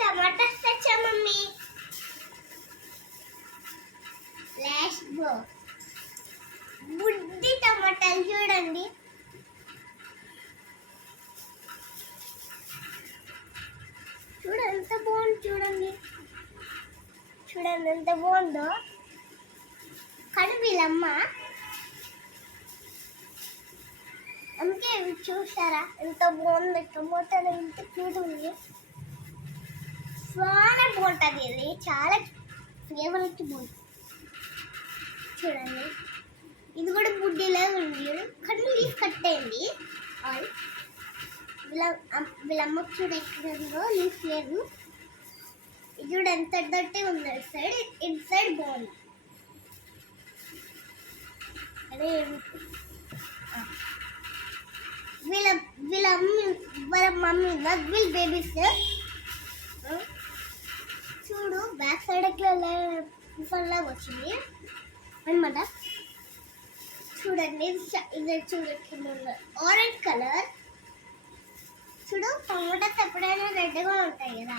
Tomatoes తెచ్చా mummy. Let's go. బుడ్డి టమాటాలు చూడండి. చూడండి ఎంత బాగుంది, చూడండి చూడండి ఎంత బాగుందో. కానీ వీళ్ళమ్మ అందుకే చూసారా ఎంత బాగుంది. టమోటాలు ఎంత క్యూట్ ఉంది. చాలా బాగుంటుంది. ఇది చాలా ఫేవరెట్ బాగుంటుంది. చూడండి ఇది కూడా బుడ్డిలా ఉంది కానీ లీఫ్ కట్టేయండి. ఆల్ వీళ్ళమ్మకు చూడు ఎక్కడందో లీఫ్ లేదు. ఇది చూడు ఎంత దట్టి ఉంది. ఇటు సైడ్ బాగుంది. అదే వాళ్ళ మమ్మీ వీళ్ళ బేబీస్ చూడు బ్యాక్ సైడ్ ఎట్లా వచ్చింది అనమాట. చూడండి ఇది చూడండి ఆరెంజ్ కలర్. చూడు టమాటాస్ ఎప్పుడైనా రెడ్గా ఉంటాయి కదా.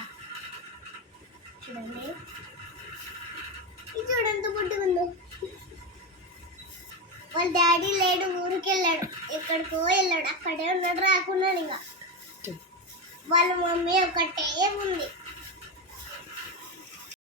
చూడండి ఇది చూడు ఎంత బుడ్డిగా ఉందో. వాళ్ళ డాడీ లేడు, ఊరికి వెళ్ళాడు, ఎక్కడికో వెళ్ళాడు. అక్కడే ఉన్నాడు, రాకున్నాడు. ఇంకా వాళ్ళ మమ్మీ ఒకటే ఉంది.